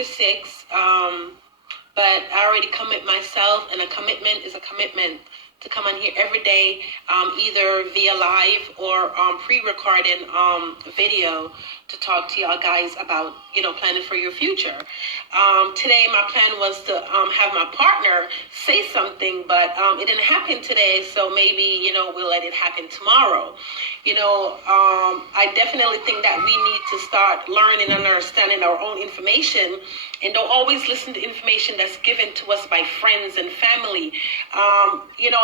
after 6. But I already commit myself, and a commitment is a commitment to come on here every day, either via live or pre-recorded video to talk to y'all guys about, planning for your future. Today, my plan was to have my partner say something, but it didn't happen today, so maybe, we'll let it happen tomorrow. I definitely think that we need to start learning and understanding our own information, and don't always listen to information that's given to us by friends and family. A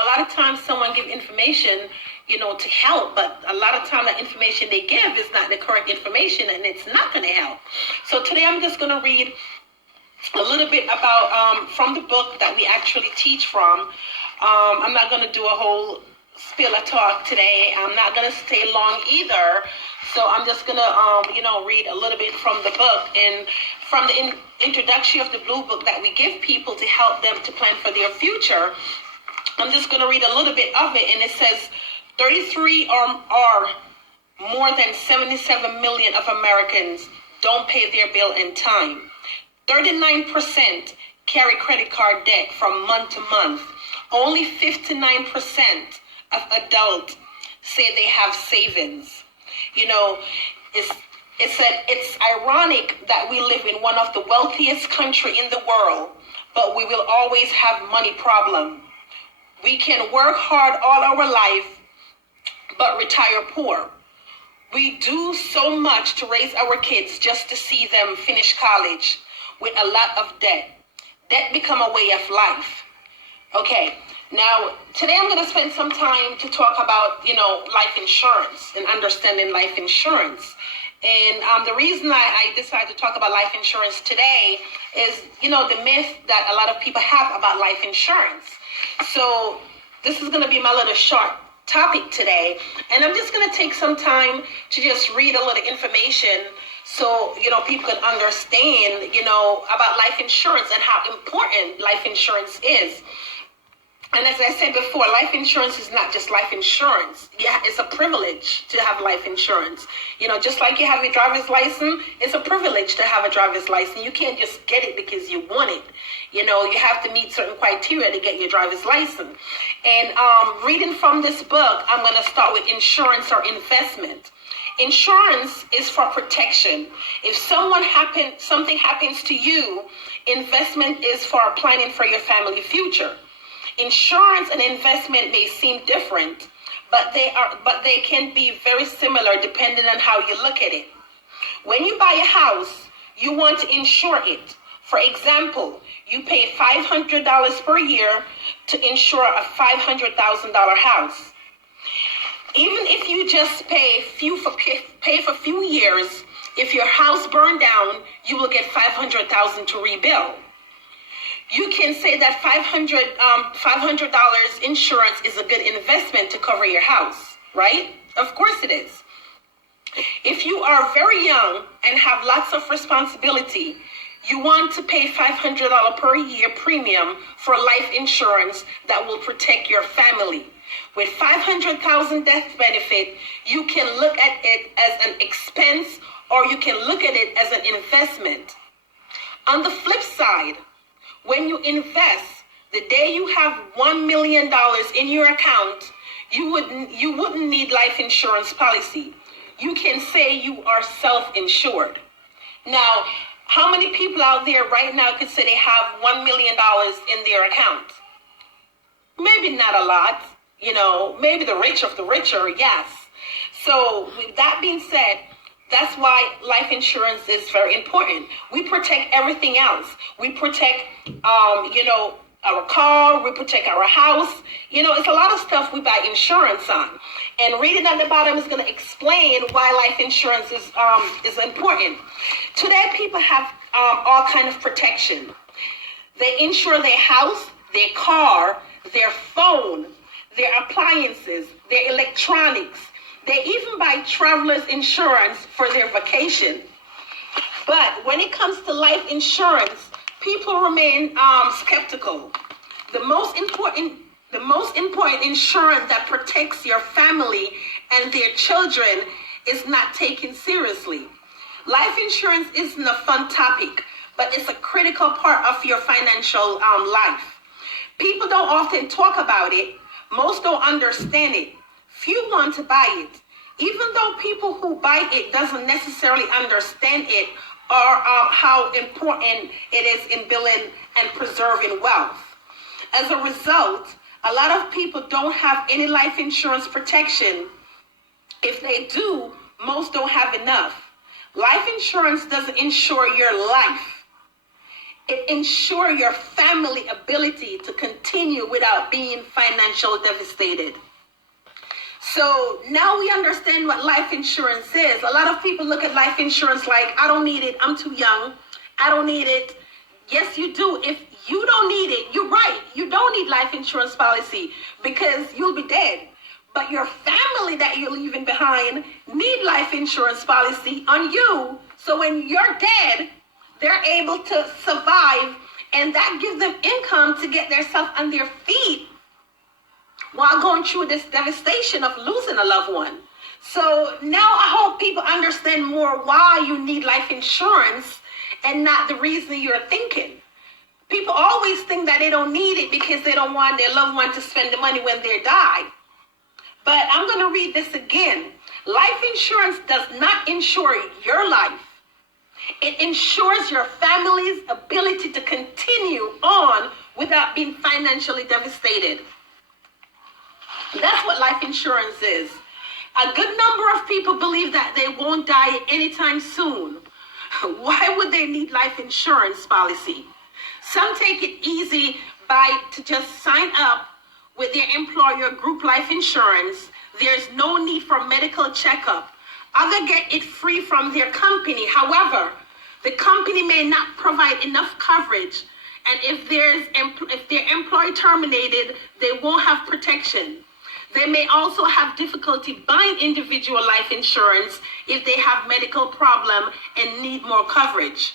lot of times someone gives information, to help, but a lot of time that information they give is not the correct information, and it's not going to help. So today I'm just going to read a little bit about from the book that we actually teach from. I'm not going to do a whole spiel of talk today. I'm not going to stay long either. So I'm just going to, read a little bit from the book, and from the introduction of the Blue Book that we give people to help them to plan for their future. I'm just going to read a little bit of it, and it says 33 or more than 77 million of Americans don't pay their bill in time. 39% carry credit card debt from month to month. Only 59% of adults say they have savings. It's ironic that we live in one of the wealthiest countries in the world, but we will always have money problem. We can work hard all our life, but retire poor. We do so much to raise our kids just to see them finish college with a lot of debt. Debt become a way of life. Okay, now today I'm going to spend some time to talk about, life insurance and understanding life insurance. And the reason I decided to talk about life insurance today is, the myth that a lot of people have about life insurance. So this is going to be my little short topic today, and I'm just going to take some time to just read a little information so people can understand about life insurance and how important life insurance is. And as I said before, life insurance is not just life insurance. Yeah, it's a privilege to have life insurance. Just like you have your driver's license, it's a privilege to have a driver's license. You can't just get it because you want it. You have to meet certain criteria to get your driver's license. And reading from this book, I'm going to start with insurance or investment. Insurance is for protection. If something happens to you, investment is for planning for your family future. Insurance and investment may seem different, but they can be very similar depending on how you look at it. When you buy a house, you want to insure it. For example, you pay $500 per year to insure a $500,000 house. Even if you just pay for a few years, if your house burned down, you will get $500,000 to rebuild. You can say that $500 insurance is a good investment to cover your house, right? Of course it is. If you are very young and have lots of responsibility, you want to pay $500 per year premium for life insurance that will protect your family. With $500,000 death benefit, you can look at it as an expense, or you can look at it as an investment. On the flip side, when you invest, the day you have $1 million in your account, you wouldn't need life insurance policy. You can say you are self-insured. Now, how many people out there right now could say they have $1 million in their account? Maybe not a lot, maybe the rich of the richer, yes. So with that being said, that's why life insurance is very important. We protect everything else. We protect, our car. We protect our house. It's a lot of stuff we buy insurance on. And reading at the bottom is going to explain why life insurance is important. Today, people have all kind of protection. They insure their house, their car, their phone, their appliances, their electronics. They even buy traveler's insurance for their vacation. But when it comes to life insurance, people remain skeptical. The most important insurance that protects your family and their children is not taken seriously. Life insurance isn't a fun topic, but it's a critical part of your financial life. People don't often talk about it. Most don't understand it. Few want to buy it. Even though people who buy it doesn't necessarily understand it or how important it is in building and preserving wealth. As a result, a lot of people don't have any life insurance protection. If they do, most don't have enough. Life insurance doesn't insure your life. It ensures your family ability to continue without being financially devastated. So now we understand what life insurance is. A lot of people look at life insurance like, I don't need it, I'm too young, I don't need it. Yes, you do. If you don't need it, you're right. You don't need life insurance policy because you'll be dead. But your family that you're leaving behind need life insurance policy on you. So when you're dead, they're able to survive, and that gives them income to get themselves on their feet while going through this devastation of losing a loved one. So now I hope people understand more why you need life insurance and not the reason you're thinking. People always think that they don't need it because they don't want their loved one to spend the money when they die. But I'm going to read this again. Life insurance does not insure your life. It ensures your family's ability to continue on without being financially devastated. That's what life insurance is. A good number of people believe that they won't die anytime soon. Why would they need life insurance policy? Some take it easy to just sign up with their employer group life insurance. There's no need for medical checkup. Others get it free from their company. However, the company may not provide enough coverage, and if their employee terminated, they won't have protection. They may also have difficulty buying individual life insurance if they have medical problem and need more coverage.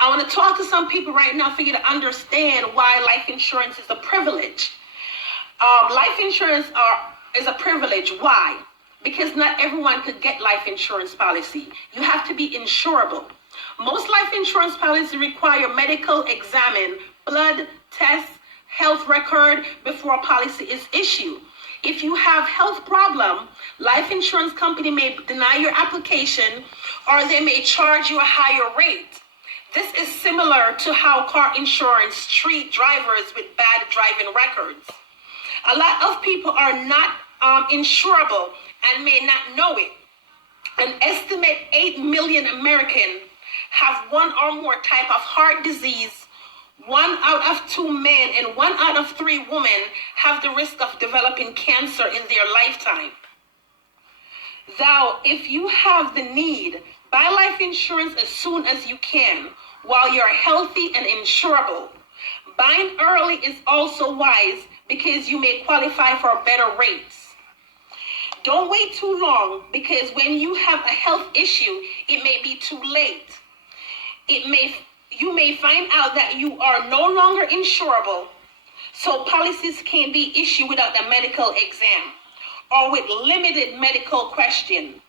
I want to talk to some people right now for you to understand why life insurance is a privilege. Life insurance is a privilege. Why? Because not everyone could get life insurance policy. You have to be insurable. Most life insurance policies require medical exam, blood tests, health record before a policy is issued. If you have health problem, life insurance company may deny your application or they may charge you a higher rate. This is similar to how car insurance treat drivers with bad driving records. A lot of people are not insurable and may not know it. An estimate 8 million Americans have one or more type of heart disease. 1 out of 2 men and 1 out of 3 women have the risk of developing cancer in their lifetime. Thou, if you have the need, buy life insurance as soon as you can while you're healthy and insurable. Buying early is also wise because you may qualify for better rates. Don't wait too long because when you have a health issue, it may be too late. You may find out that you are no longer insurable, so policies can be issued without a medical exam or with limited medical question.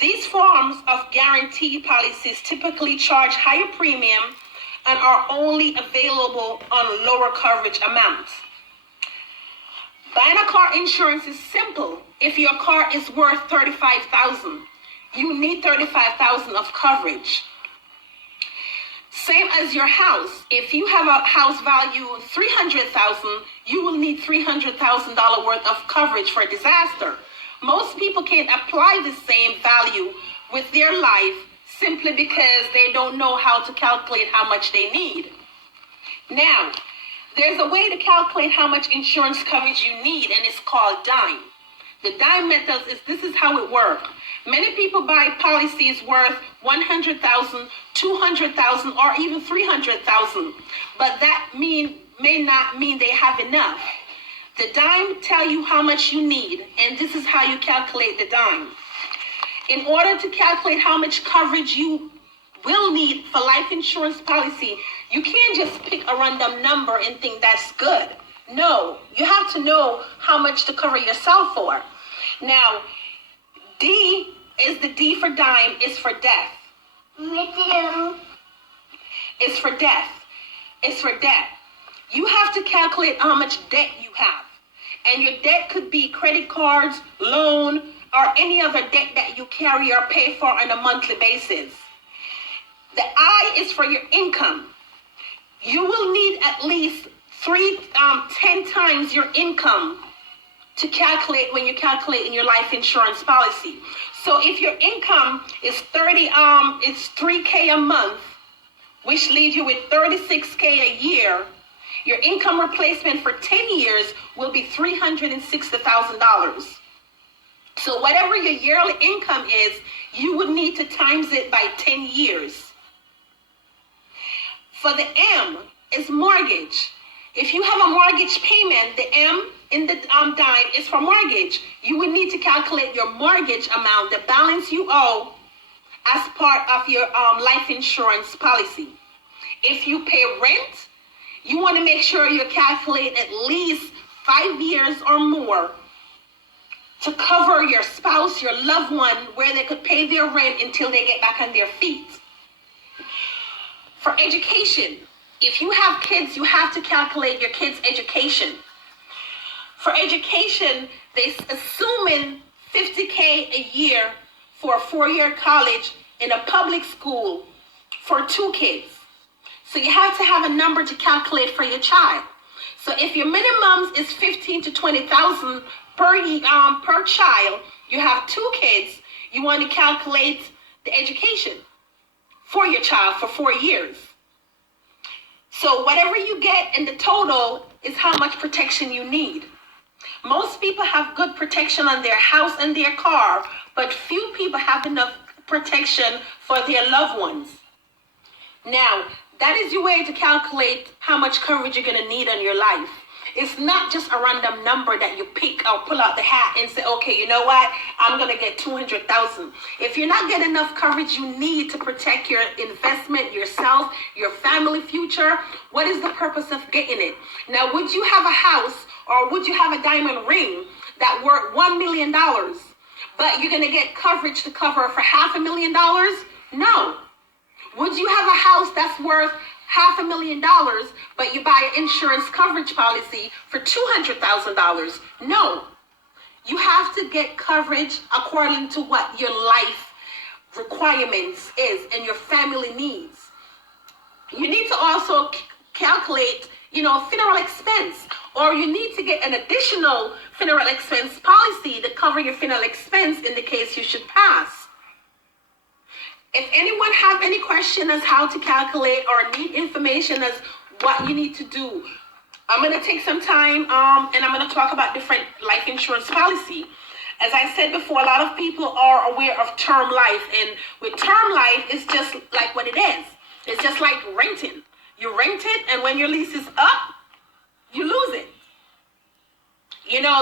These forms of guaranteed policies typically charge higher premium and are only available on lower coverage amounts. Buying a car insurance is simple. If your car is worth $35,000, you need $35,000 of coverage. Same as your house. If you have a house value $300,000, you will need $300,000 worth of coverage for disaster. Most people can't apply the same value with their life simply because they don't know how to calculate how much they need. Now, there's a way to calculate how much insurance coverage you need, and it's called DIME. The DIME method this is how it works. Many people buy policies worth $100,000, $200,000, or even $300,000, but that may not mean they have enough. The DIME tell you how much you need, and this is how you calculate the DIME. In order to calculate how much coverage you will need for life insurance policy, you can't just pick a random number and think that's good. No, you have to know how much to cover yourself for. Now, D is the D for DIME is for death. is for death. It's for death. You have to calculate how much debt you have. And your debt could be credit cards, loan, or any other debt that you carry or pay for on a monthly basis. The I is for your income. You will need at least 10 times your income to calculate when you're calculating your life insurance policy. So if your income is it's $3K a month, which leaves you with $36K a year, your income replacement for 10 years will be $360,000. So whatever your yearly income is, you would need to times it by 10 years. For the M is mortgage. If you have a mortgage payment, the M in the dime is for mortgage. You would need to calculate your mortgage amount, the balance you owe, as part of your life insurance policy. If you pay rent, you want to make sure you calculate at least 5 years or more to cover your spouse, your loved one, where they could pay their rent until they get back on their feet. For education, if you have kids, you have to calculate your kids' education. For education, they're assuming $50K a year for a 4-year college in a public school for 2 kids. So you have to have a number to calculate for your child. So if your minimums is $15,000 to $20,000 per child, you have 2 kids, you want to calculate the education for your child for 4 years. So whatever you get in the total is how much protection you need. Most people have good protection on their house and their car, but few people have enough protection for their loved ones. Now, that is your way to calculate how much coverage you're going to need on your life. It's not just a random number that you pick or pull out the hat and say, okay, you know what? I'm going to get 200,000. If you're not getting enough coverage you need to protect your investment, yourself, your family future, what is the purpose of getting it? Now, would you have a house or would you have a diamond ring that worth $1 million, but you're going to get coverage to cover for $500,000? No. Would you have a house that's worth $500,000, but you buy an insurance coverage policy for $200,000? No. You have to get coverage according to what your life requirements is and your family needs. You need to also calculate, funeral expense, or you need to get an additional funeral expense policy to cover your funeral expense in the case you should pass. If anyone have any question as how to calculate or need information as what you need to do, I'm going to take some time and I'm going to talk about different life insurance policy. As I said before, a lot of people are aware of term life, and with term life, it's just like what it is. It's just like renting. You rent it, and when your lease is up, you lose it.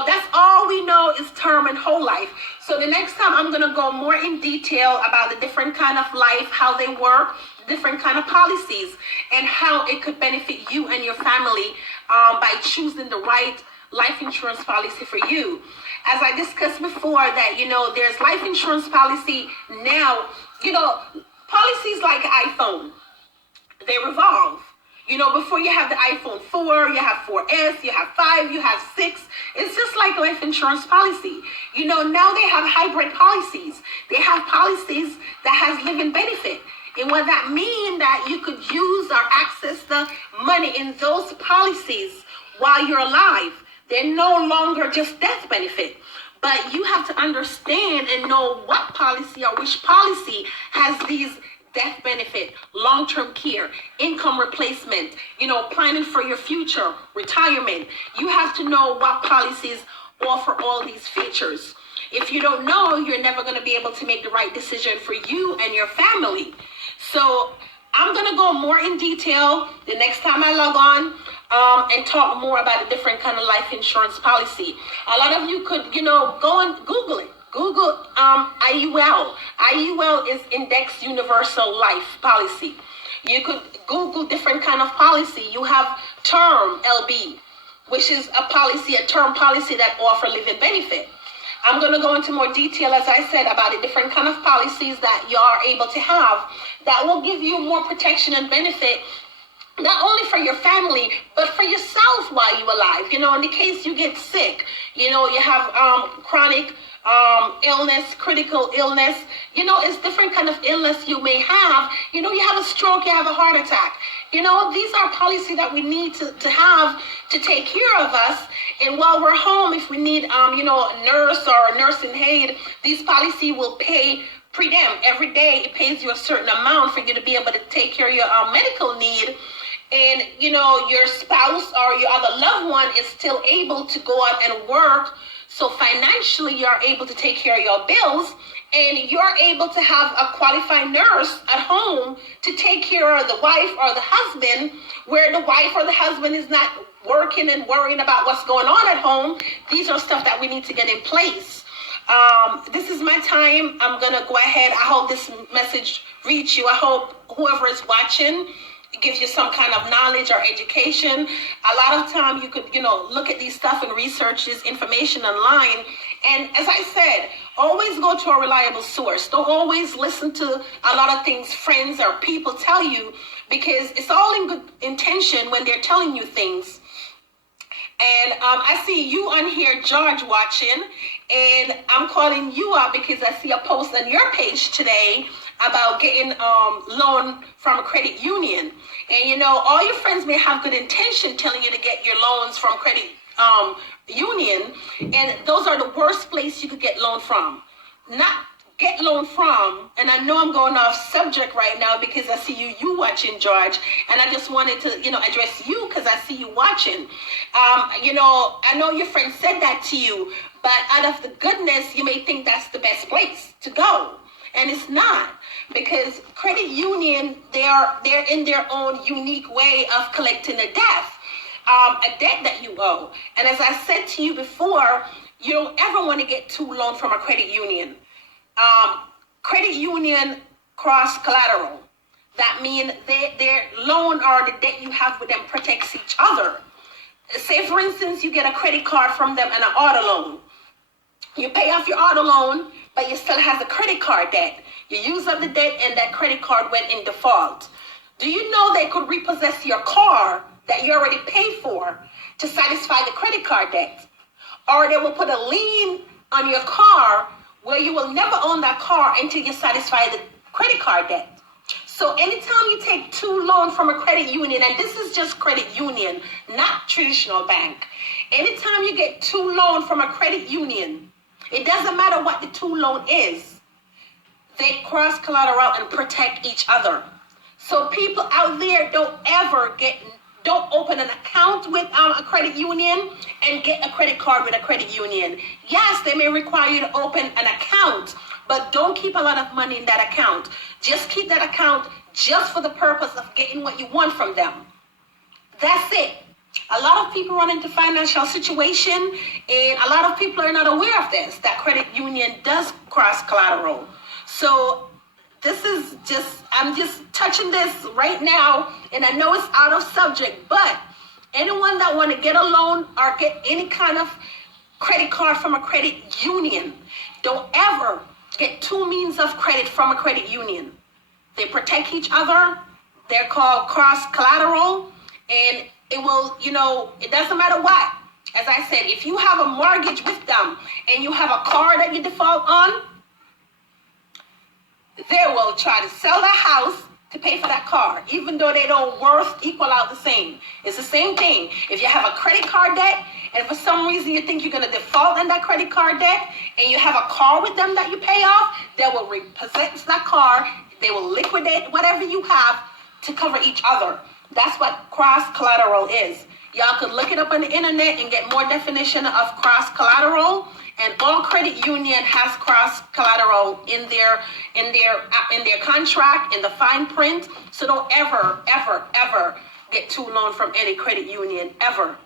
That's all we know is term and whole life. So the next time I'm going to go more in detail about the different kind of life, how they work, different kind of policies, and how it could benefit you and your family by choosing the right life insurance policy for you. As I discussed before that, there's life insurance policy now, policies like iPhone, they revolve. Before you have the iPhone 4, you have 4S, you have 5, you have 6. It's just like life insurance policy. Now they have hybrid policies. They have policies that has living benefit. And what that means that you could use or access the money in those policies while you're alive. They're no longer just death benefit. But you have to understand and know what policy or which policy has these death benefit, long-term care, income replacement, planning for your future, retirement. You have to know what policies offer all these features. If you don't know, you're never going to be able to make the right decision for you and your family. So I'm going to go more in detail the next time I log on and talk more about a different kind of life insurance policy. A lot of you could, go and Google it. Google IUL. IUL is Index Universal Life Policy. You could Google different kind of policy. You have Term LB, which is a term policy that offer living benefit. I'm going to go into more detail, as I said, about the different kind of policies that you are able to have that will give you more protection and benefit, not only for your family, but for yourself while you're alive. In the case you get sick, you have chronic illness, critical illness, it's different kind of illness you may have. You have a stroke, you have a heart attack. These are policies that we need to have to take care of us. And while we're home, if we need, a nurse or a nursing aide, these policies will pay pre-dem. Every day it pays you a certain amount for you to be able to take care of your medical need. And, your spouse or your other loved one is still able to go out and work. So financially, you're able to take care of your bills, and you're able to have a qualified nurse at home to take care of the wife or the husband, where the wife or the husband is not working and worrying about what's going on at home. These are stuff that we need to get in place. This is my time. I'm going to go ahead. I hope this message reach you. I hope whoever is watching, it gives you some kind of knowledge or education. A lot of time you could, look at these stuff and research this information online. And as I said, always go to a reliable source. Don't always listen to a lot of things friends or people tell you, because it's all in good intention when they're telling you things. And I see you on here, George, watching, and I'm calling you up because I see a post on your page today about getting loan from a credit union. And all your friends may have good intention telling you to get your loans from credit union, and those are the worst place you could get loan from. Not get loan from, and I know I'm going off subject right now because I see you watching, George, and I just wanted to address you because I see you watching. I know your friend said that to you, but out of the goodness, you may think that's the best place to go. And it's not, because credit union, they're in their own unique way of collecting a debt that you owe. And as I said to you before, you don't ever want to get too loan from a credit union. Credit union cross collateral. That means their loan or the debt you have with them protects each other. Say, for instance, you get a credit card from them and an auto loan. You pay off your auto loan, but you still have the credit card debt. You use up the debt and that credit card went in default. Do you know they could repossess your car that you already paid for to satisfy the credit card debt? Or they will put a lien on your car where you will never own that car until you satisfy the credit card debt. So anytime you take two loans from a credit union, and this is just credit union, not traditional bank. Anytime you get two loans from a credit union, it doesn't matter what the two loan is. They cross collateral and protect each other. So people out there don't open an account with a credit union and get a credit card with a credit union. Yes, they may require you to open an account, but don't keep a lot of money in that account. Just keep that account just for the purpose of getting what you want from them. That's it. A lot of people run into financial situation, and a lot of people are not aware of this, that credit union does cross collateral. So I'm just touching this right now, and I know it's out of subject, but anyone that want to get a loan or get any kind of credit card from a credit union, don't ever get two means of credit from a credit union. They protect each other. They're called cross collateral, and it will, it doesn't matter what. As I said, if you have a mortgage with them and you have a car that you default on, they will try to sell that house to pay for that car, even though they don't equal out the same. It's the same thing. If you have a credit card debt, and for some reason you think you're going to default on that credit card debt, and you have a car with them that you pay off, they will repossess that car. They will liquidate whatever you have to cover each other. That's what cross collateral is. Y'all could look it up on the internet and get more definition of cross collateral. And all credit union has cross collateral in their contract, in the fine print. So don't ever get two loans from any credit union, ever.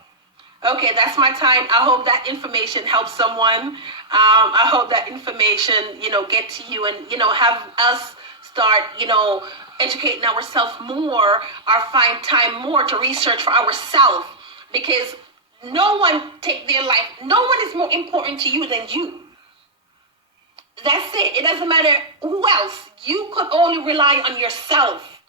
Okay, that's my time. I hope that information helps someone. I hope that information, get to you and, have us start, educating ourselves more or find time more to research for ourselves, because no one take their life. No one is more important to you than you. That's it. It doesn't matter who else. You could only rely on yourself.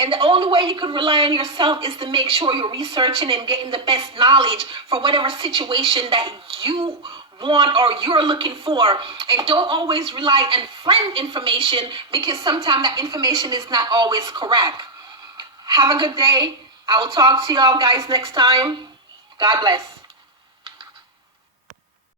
And the only way you could rely on yourself is to make sure you're researching and getting the best knowledge for whatever situation that you want or you're looking for. And don't always rely on friend information, because sometimes that information is not always correct. Have a good day. I will talk to y'all guys next time. God bless.